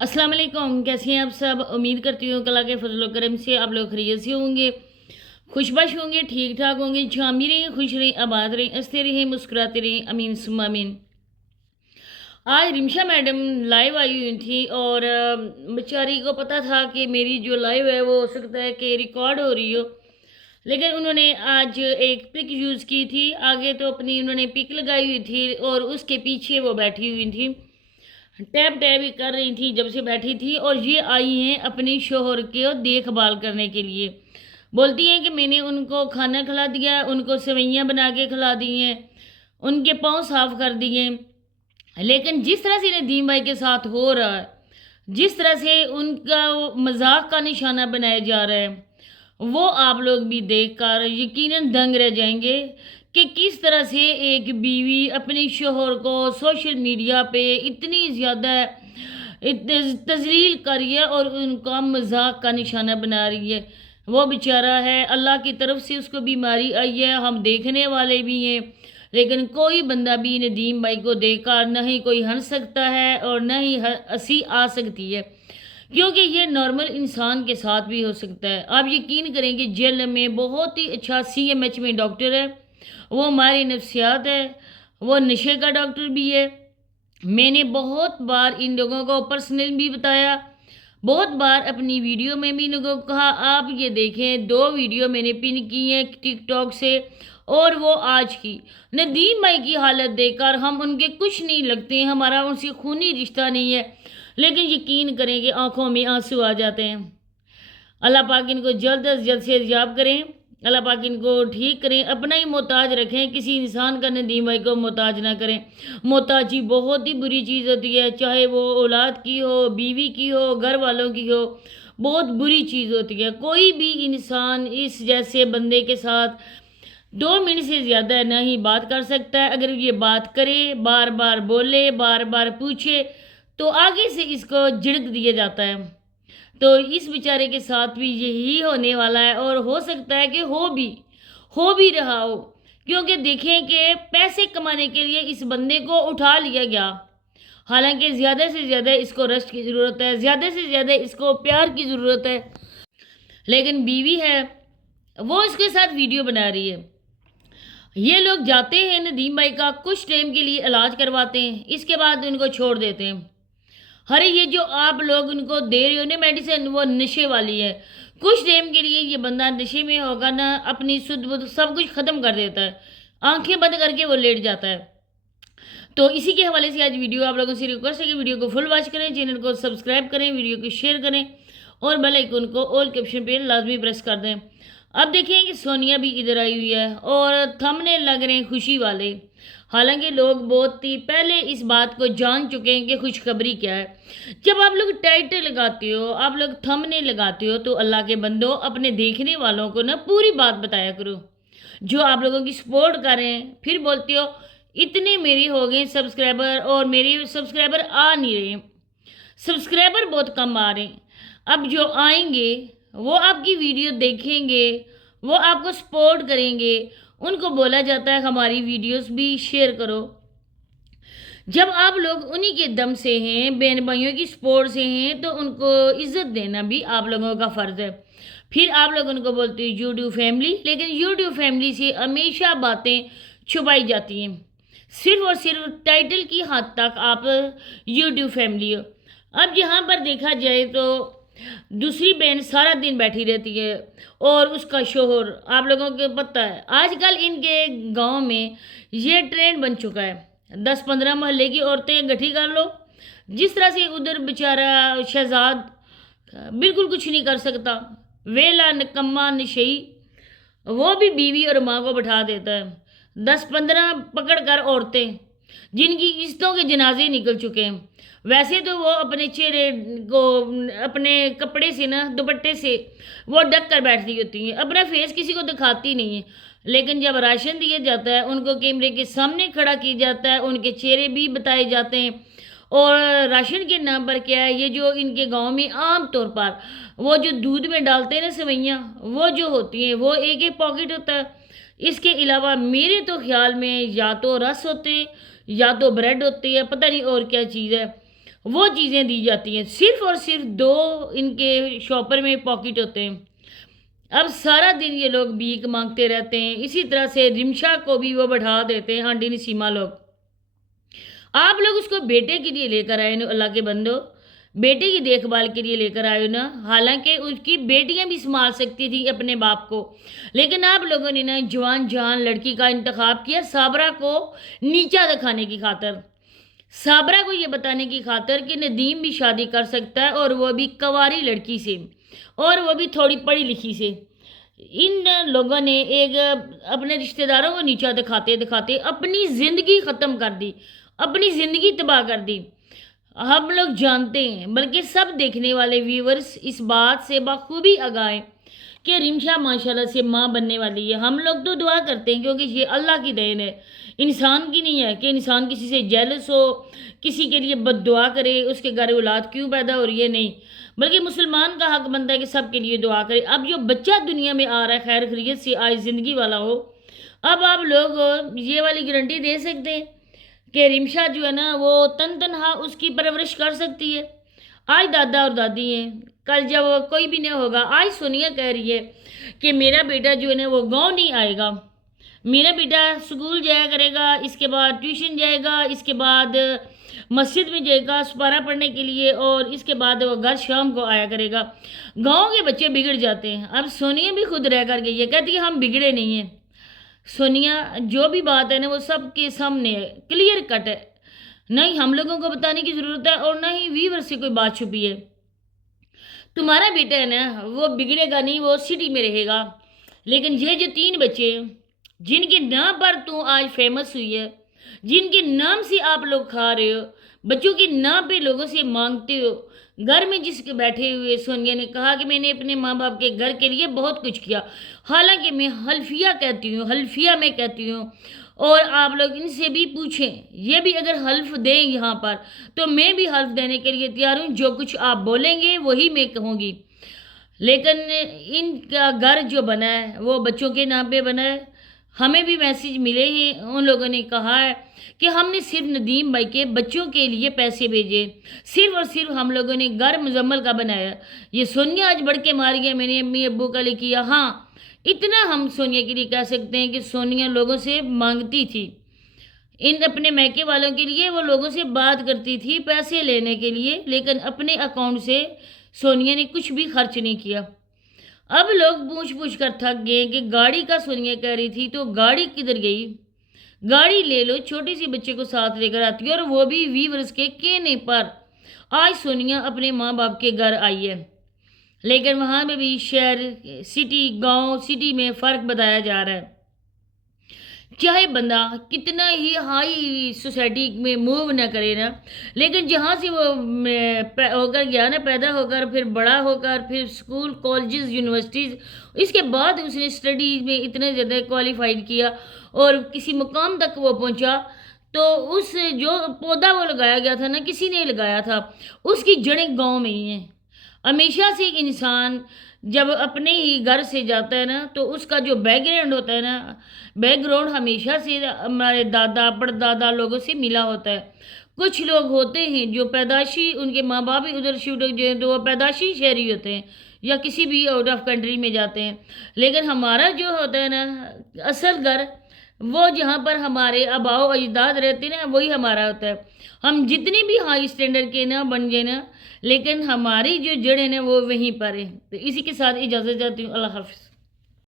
अस्सलाम वालेकुम। कैसे हैं आप सब? उम्मीद करती हूँ कि अल्लाह के फजल व करम से आप लोग खैरियत से होंगे, खुशबश होंगे, ठीक ठाक होंगे। झामी रहें, खुश रहें, आबाद रहें, हंसते रहें, मुस्कुराते रहें। अमीन सुम्मा अमीन। आज रिमशा मैडम लाइव आई हुई थी और बेचारी को पता था कि मेरी जो लाइव है वो हो सकता है कि रिकॉर्ड हो रही हो, लेकिन उन्होंने आज एक पिक यूज़ की थी। आगे तो अपनी उन्होंने पिक लगाई हुई थी और उसके पीछे वो बैठी हुई थी, टैब टैब ही कर रही थी जब से बैठी थी। और ये आई हैं अपने शोहर के देखभाल करने के लिए। बोलती हैं कि मैंने उनको खाना खिला दिया, उनको सेवइयाँ बना के खिला दी हैं, उनके पाँव साफ कर दिए। लेकिन जिस तरह से नदीम भाई के साथ हो रहा है, जिस तरह से उनका मजाक का निशाना बनाया जा रहा है, वो आप लोग भी देखकर यकीनन दंग रह जाएंगे कि किस तरह से एक बीवी अपने शोहर को सोशल मीडिया पे इतनी ज़्यादा तजलील कर रही है और उनका मजाक का निशाना बना रही है। वो बेचारा है, अल्लाह की तरफ से उसको बीमारी आई है, हम देखने वाले भी हैं, लेकिन कोई बंदा भी नदीम भाई को देखकर नहीं कोई हंस सकता है और न ही हंसी आ सकती है, क्योंकि ये नॉर्मल इंसान के साथ भी हो सकता है। आप यकीन करेंगे, जेल में बहुत ही अच्छा सीएमएच में डॉक्टर है, वो हमारी नफ्सियात है, वो नशे का डॉक्टर भी है। मैंने बहुत बार इन लोगों को पर्सनल भी बताया, बहुत बार अपनी वीडियो में भी इन लोगों को कहा। आप ये देखें, 2 वीडियो मैंने पिन की हैं टिकटॉक से, और वो आज की। नदीम भाई की हालत देखकर हम उनके कुछ नहीं लगते हैं, हमारा उनसे खूनी रिश्ता नहीं है, लेकिन यकीन करें कि आंखों में आंसू आ जाते हैं। अल्लाह पाक इनको जल्द अज जल्द से याब करें, अल्लाह पाक इनको ठीक करें, अपना ही मोहताज रखें, किसी इंसान का नदीम भाई को मोहताज ना करें। मोहताजी बहुत ही बुरी चीज़ होती है, चाहे वो औलाद की हो, बीवी की हो, घर वालों की हो, बहुत बुरी चीज़ होती है। कोई भी इंसान इस जैसे बंदे के साथ 2 मिनट से ज़्यादा नहीं बात कर सकता है। अगर ये बात करे, बार बार बोले, बार बार पूछे, तो आगे से इसको झिड़क दिया जाता है। तो इस बेचारे के साथ भी यही होने वाला है, और हो सकता है कि हो भी रहा हो, क्योंकि देखें कि पैसे कमाने के लिए इस बंदे को उठा लिया गया। हालांकि ज़्यादा से ज़्यादा इसको रेस्ट की ज़रूरत है, ज़्यादा से ज़्यादा इसको प्यार की ज़रूरत है, लेकिन बीवी है, वो इसके साथ वीडियो बना रही है। ये लोग जाते हैं नदीम भाई का कुछ टाइम के लिए इलाज करवाते हैं, इसके बाद उनको छोड़ देते हैं। अरे ये जो आप लोग उनको दे रहे हो ना मेडिसिन, वो नशे वाली है। कुछ टाइम के लिए ये बंदा नशे में होगा ना, अपनी सुध बुध सब कुछ ख़त्म कर देता है, आंखें बंद करके वो लेट जाता है। तो इसी के हवाले से आज वीडियो आप लोगों से रिक्वेस्ट है कि वीडियो को फुल वॉच करें, चैनल को सब्सक्राइब करें, वीडियो को शेयर करें और बेल आइकन को ऑल के ऑप्शन पे लाजमी प्रेस कर दें। अब देखें कि सोनिया भी इधर आई हुई है और थंबनेल लग रहे हैं खुशी वाले। हालांकि लोग बहुत ही पहले इस बात को जान चुके हैं कि खुशखबरी क्या है। जब आप लोग टाइटल लगाते हो, आप लोग थंबनेल लगाते हो, तो अल्लाह के बंदो अपने देखने वालों को ना पूरी बात बताया करो। जो आप लोगों की सपोर्ट कर रहे हैं, फिर बोलते हो इतने मेरे हो गए सब्सक्राइबर और मेरे सब्सक्राइबर आ नहीं रहे, सब्सक्राइबर बहुत कम आ रहे हैं। अब जो आएंगे वो आपकी वीडियो देखेंगे, वो आपको सपोर्ट करेंगे, उनको बोला जाता है हमारी वीडियोस भी शेयर करो। जब आप लोग उन्हीं के दम से हैं, बहन भाइयों की सपोर्ट से हैं, तो उनको इज्जत देना भी आप लोगों का फ़र्ज़ है। फिर आप लोग उनको बोलते हो यूट्यूब फैमिली, लेकिन यूट्यूब फैमिली से हमेशा बातें छुपाई जाती हैं। सिर्फ और सिर्फ टाइटल की हद तक आप यूट्यूब फैमिली हो। अब यहाँ पर देखा जाए तो दूसरी बहन सारा दिन बैठी रहती है और उसका शोहर, आप लोगों को पता है आजकल इनके गांव में ये ट्रेंड बन चुका है, 10-15 मोहल्ले की औरतें इकट्ठी कर लो। जिस तरह से उधर बेचारा शहजाद बिल्कुल कुछ नहीं कर सकता, वेला निकम्मा नशई, वो भी बीवी और माँ को बैठा देता है। 10-15 पकड़ कर औरतें जिनकी इज्जतों के जनाजे निकल चुके हैं। वैसे तो वो अपने चेहरे को अपने कपड़े से ना, दुपट्टे से वो ढक कर बैठती होती हैं, अपना फेस किसी को दिखाती नहीं है। लेकिन जब राशन दिया जाता है, उनको कैमरे के सामने खड़ा किया जाता है, उनके चेहरे भी बताए जाते हैं। और राशन के नाम पर क्या है, ये जो इनके गांव में आम तौर पर वो जो दूध में डालते हैं ना सेवइयाँ, वो जो होती हैं वो एक एक पॉकेट होता है। इसके अलावा मेरे तो ख्याल में या तो रस होते, या तो ब्रेड होती है, पता नहीं और क्या चीज़ है। وہ چیزیں دی جاتی ہیں، صرف اور صرف 2 ان کے شاپر میں پاکٹ ہوتے ہیں۔ اب سارا دن یہ لوگ بھیک مانگتے رہتے ہیں۔ اسی طرح سے رمشا کو بھی وہ بٹھا دیتے ہیں آنٹی نسیمہ لوگ۔ آپ لوگ اس کو بیٹے کے لیے لے کر آئے نا، اللہ کے بندو، بیٹے کی دیکھ بھال کے لیے لے کر آئے نا، حالانکہ اس کی بیٹیاں بھی سنبھال سکتی تھی اپنے باپ کو، لیکن آپ لوگوں نے نا جوان جان لڑکی کا انتخاب کیا صابرہ کو نیچا دکھانے کی خاطر، صابرہ کو یہ بتانے کی خاطر کہ ندیم بھی شادی کر سکتا ہے، اور وہ بھی کنواری لڑکی سے، اور وہ بھی تھوڑی پڑھی لکھی سے۔ ان لوگوں نے ایک اپنے رشتہ داروں کو نیچا دکھاتے دکھاتے اپنی زندگی ختم کر دی، اپنی زندگی تباہ کر دی۔ ہم لوگ جانتے ہیں، بلکہ سب دیکھنے والے ویورز اس بات سے بخوبی آگاہ ہیں کہ رمشا ماشاءاللہ سے ماں بننے والی ہے۔ ہم لوگ تو دعا کرتے ہیں کیونکہ یہ اللہ کی دین ہے، انسان کی نہیں ہے کہ انسان کسی سے جیلس ہو، کسی کے لیے بد دعا کرے اس کے گھر اولاد کیوں پیدا ہو رہی ہے، نہیں، بلکہ مسلمان کا حق بنتا ہے کہ سب کے لیے دعا کرے۔ اب جو بچہ دنیا میں آ رہا ہے خیر خیریت سے آج زندگی والا ہو، اب آپ لوگ یہ والی گارنٹی دے سکتے ہیں کہ رمشا جو ہے نا وہ تنہا اس کی پرورش کر سکتی ہے؟ آج دادا اور دادی ہیں، کل جب کوئی بھی نہ ہوگا۔ آج سونیا کہہ رہی ہے کہ میرا بیٹا جو ہے نا وہ گاؤں نہیں آئے گا، میرا بیٹا اسکول جایا کرے گا، اس کے بعد ٹیوشن جائے گا، اس کے بعد مسجد میں جائے گا سپارہ پڑھنے کے لیے، اور اس کے بعد وہ گھر شام کو آیا کرے گا۔ گاؤں کے بچے بگڑ جاتے ہیں۔ اب سونیا بھی خود رہ کر گئی ہے، کہتی ہے ہم بگڑے نہیں ہیں۔ سونیا جو بھی بات ہے نا وہ سب کے سامنے ہے، کلیئر کٹ ہے، نہ ہی ہم لوگوں کو بتانے کی ضرورت ہے اور نہ ہی ویور سے کوئی بات چھپی ہے۔ تمہارا بیٹا ہے نا وہ بگڑے گا نہیں، وہ سٹی میں رہے گا، لیکن یہ جو 3 بچے ہیں جن کے نام پر تو آج فیمس ہوئی ہے، جن کے نام سے آپ لوگ کھا رہے ہو، بچوں کے نام پہ لوگوں سے مانگتے ہو، گھر میں جس کے بیٹھے ہوئے سونیا نے کہا کہ میں نے اپنے ماں باپ کے گھر کے لیے بہت کچھ کیا، حالانکہ میں حلفیہ کہتی ہوں، حلفیہ میں کہتی ہوں، اور آپ لوگ ان سے بھی پوچھیں، یہ بھی اگر حلف دیں یہاں پر تو میں بھی حلف دینے کے لیے تیار ہوں، جو کچھ آپ بولیں گے وہی میں کہوں گی، لیکن ان کا گھر جو بنا ہے وہ بچوں کے نام پہ بنا ہے۔ ہمیں بھی میسیج ملے ہیں، ان لوگوں نے کہا ہے کہ ہم نے صرف ندیم بھائی کے بچوں کے لیے پیسے بھیجے، صرف اور صرف ہم لوگوں نے گھر مزمل کا بنایا۔ یہ سونیا آج بڑھ کے ماری گیا میں نے امی ابو کا لیے کیا، ہاں اتنا ہم سونیا کے لیے کہہ سکتے ہیں کہ سونیا لوگوں سے مانگتی تھی، ان اپنے میکے والوں کے لیے وہ لوگوں سے بات کرتی تھی پیسے لینے کے لیے، لیکن اپنے اکاؤنٹ سے سونیا نے کچھ بھی خرچ نہیں کیا۔ اب لوگ پوچھ کر تھک گئے کہ گاڑی کا سونیا کہہ رہی تھی، تو گاڑی کدھر گئی؟ گاڑی لے لو، چھوٹی سی بچے کو ساتھ لے کر آتی ہے، اور وہ بھی ویورز کے کہنے پر۔ آج سونیا اپنے ماں باپ کے گھر آئی ہے، لیکن وہاں پہ بھی شہر سٹی گاؤں سٹی میں فرق بتایا جا رہا ہے۔ چاہے بندہ کتنا ہی ہائی سوسائٹی میں موو نہ کرے نا، لیکن جہاں سے وہ ہو کر گیا نا، پیدا ہو کر پھر بڑا ہو کر پھر اسکول کالجز یونیورسٹیز، اس کے بعد اس نے اسٹڈیز میں اتنے زیادہ کوالیفائڈ کیا اور کسی مقام تک وہ پہنچا، تو اس جو پودا وہ لگایا گیا تھا نا، کسی نے لگایا تھا، اس کی جڑیں گاؤں میں ہی ہیں۔ ہمیشہ سے ایک انسان جب اپنے ہی گھر سے جاتا ہے نا تو اس کا جو بیک گراؤنڈ ہوتا ہے نا، بیک گراؤنڈ ہمیشہ سے ہمارے دادا پردادا لوگوں سے ملا ہوتا ہے۔ کچھ لوگ ہوتے ہیں جو پیدائشی ان کے ماں باپ ہی ادھر شوٹ جو ہیں تو وہ پیدائشی شہری ہوتے ہیں یا کسی بھی آؤٹ آف کنٹری میں جاتے ہیں، لیکن ہمارا جو ہوتا ہے نا اصل گھر، وہ جہاں پر ہمارے آباء و اجداد رہتے ہیں نا وہی ہمارا ہوتا ہے۔ ہم جتنے بھی ہائی اسٹینڈرڈ کے نا بن گئے نا، لیکن ہماری جو جڑیں نا وہ وہیں پر ہیں۔ تو اسی کے ساتھ اجازت چاہتی ہوں، اللہ حافظ۔